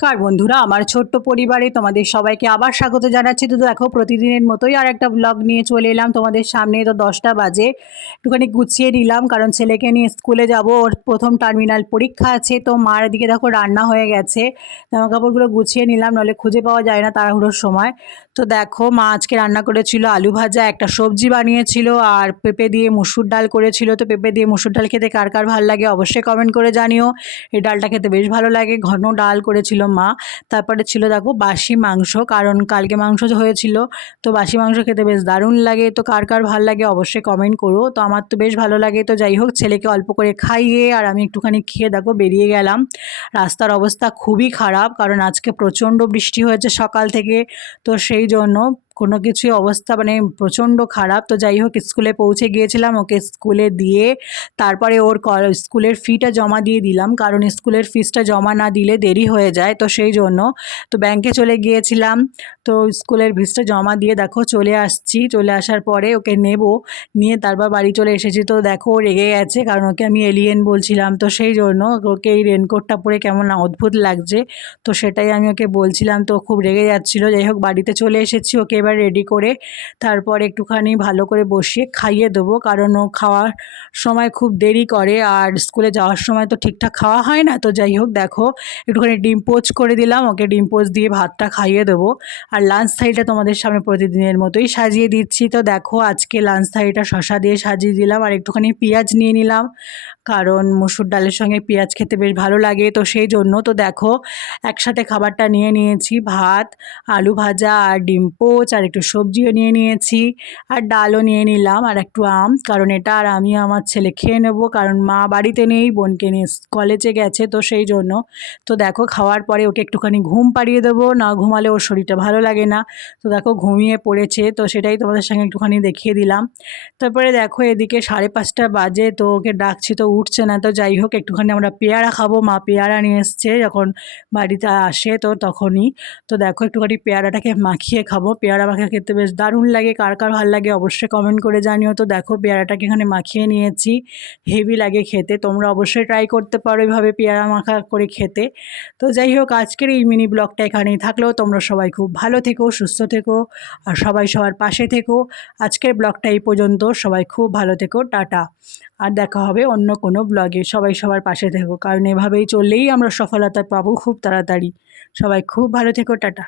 নমস্কার বন্ধুরা, আমার ছোট্ট পরিবারে তোমাদের সবাইকে আবার স্বাগত জানাচ্ছি। তো দেখো, প্রতিদিনের মতোই আর একটা ব্লগ নিয়ে চলে এলাম তোমাদের সামনে। তো দশটা বাজে, একটুখানি গুছিয়ে নিলাম কারণ ছেলেকে নিয়ে স্কুলে যাব। ওর প্রথম টার্মিনাল পরীক্ষা আছে, তো মার দিকে দেখো রান্না হয়ে গেছে। জামা কাপড়গুলো গুছিয়ে নিলাম, নাহলে খুঁজে পাওয়া যায় না তাড়াহুড়োর সময়। তো দেখো, মা আজকে রান্না করেছিল আলু ভাজা, একটা সবজি বানিয়েছিল আর পেঁপে দিয়ে মুসুর ডাল করেছিল। তো পেঁপে দিয়ে মুসুর ডাল খেতে কার কার ভালো লাগে অবশ্যই কমেন্ট করে জানিও। এই ডালটা খেতে বেশ ভালো লাগে, ঘন ডাল করেছিল মা, তারপরে ছিল দেখো বাসি মাংস, কারণ কালকে মাংস হয়েছিল, তো বাসি মাংস খেতে বেশ দারুণ লাগে। তো কার কার ভালো লাগে অবশ্যই কমেন্ট করো। তো আমার তো বেশ ভালো লাগে। তো যাই হোক, ছেলেকে অল্প করে খাইয়ে আর আমি একটুখানি খেয়ে দেখো বেরিয়ে গেলাম। রাস্তার অবস্থা খুবই খারাপ, কারণ আজকে প্রচণ্ড বৃষ্টি হয়েছে সকাল থেকে। তো সেই জন্য কোনো কিছুই অবস্থা মানে প্রচণ্ড খারাপ। তো যাই হোক, স্কুলে পৌঁছে গিয়েছিলাম, ওকে স্কুলে দিয়ে তারপরে ওর স্কুলের ফিটা জমা দিয়ে দিলাম। কারণ স্কুলের ফিসটা জমা না দিলে দেরি হয়ে যায়, তো সেই জন্য। তো ব্যাংকে চলে গিয়েছিলাম, তো স্কুলের ফিসটা জমা দিয়ে দেখো চলে আসছি। চলে আসার পরে ওকে নেব, নিয়ে তারপর বাড়ি চলে এসেছি। তো দেখো রেগে গেছে, কারণ ওকে আমি এলিয়েন বলছিলাম। তো সেই জন্য ওকে এই রেনকোটটা পরে কেমন অদ্ভুত লাগছে, তো সেটাই আমি ওকে বলছিলাম। তো খুব রেগে যাচ্ছিল। যাই হোক, বাড়িতে চলে এসেছি ওকে এবার রেডি করে তারপর একটুখানি ভালো করে বসিয়ে খাইয়ে দেবো। কারণ ও খাওয়ার সময় খুব দেরি করে আর স্কুলে যাওয়ার সময় তো ঠিকঠাক খাওয়া হয় না। তো যাই হোক, দেখো, একটুখানি ডিম পোচ করে দিলাম। ওকে ডিম পোচ দিয়ে ভাতটা খাইয়ে দেবো। আর লাঞ্চ থালিটা তোমাদের সামনে প্রতিদিনের মতোই সাজিয়ে দিচ্ছি। তো দেখো, আজকে লাঞ্চ থালিটা শশা দিয়ে সাজিয়ে দিলাম আর একটুখানি পেঁয়াজ নিয়ে নিলাম। কারণ মসুর ডালের সঙ্গে পেঁয়াজ খেতে বেশ ভালো লাগে। তো সেই জন্য তো দেখো, একসাথে খাবারটা নিয়ে নিয়েছি। ভাত, আলু ভাজা আর ডিম পোচ আর একটু সবজিও নিয়ে নিয়েছি আর ডালও নিয়ে নিলাম আর একটু আম, কারণ এটা আর আমি আমার ছেলে খেয়ে নেব, কারণ মা বাড়িতে নেই, বোনকে নিয়ে কলেজে গেছে তো সেই জন্য। তো দেখো খাওয়ার পরে ওকে একটুখানি ঘুম পাড়িয়ে দেবো, না ঘুমালে ওর শরীরটা ভালো লাগে না। তো দেখো ঘুমিয়ে পড়েছে, তো সেটাই তোমাদের সঙ্গে একটুখানি দেখিয়ে দিলাম। তারপরে দেখো এদিকে সাড়ে পাঁচটা বাজে, তো ওকে ডাকছি তো উঠছে না, তো যাই হোক একটুখানি আমরা পেয়ারা খাব, মা পেয়ারা নিয়ে এসছে, যখন বাড়িতে আসে তো তখনই। তো দেখো একটুখানি পেয়ারাটাকে মাখিয়ে খাব, পেয়ারা মাখিয়ে খেতে বেশ দারুণ লাগে, কার কার ভালো লাগে অবশ্যই কমেন্ট করে জানিও। তো দেখো, পেয়ারাটাকে এখানে মাখিয়ে নিয়েছি হেভি লাগে খেতে, তোমরা অবশ্যই ট্রাই করতে পারো এভাবে পেয়ারা মাখা করে খেতে। তো যাই হোক, আজকের এই মিনি ব্লগটা এখানেই থাকলেও তোমরা সবাই খুব ভালো থেকো, সুস্থ থেকো, আর সবাই সবার পাশে থেকো। আজকের ব্লগটা এই পর্যন্ত, সবাই খুব ভালো থেকো, টাটা। আর দেখা হবে অন্য কোনো ব্লগে সবাই সবার পাশে থেকো, কারণ এভাবেই চললেই আমরা সফলতা পাবো খুব তাড়াতাড়ি। সবাই খুব ভালো থেকো, টাটা।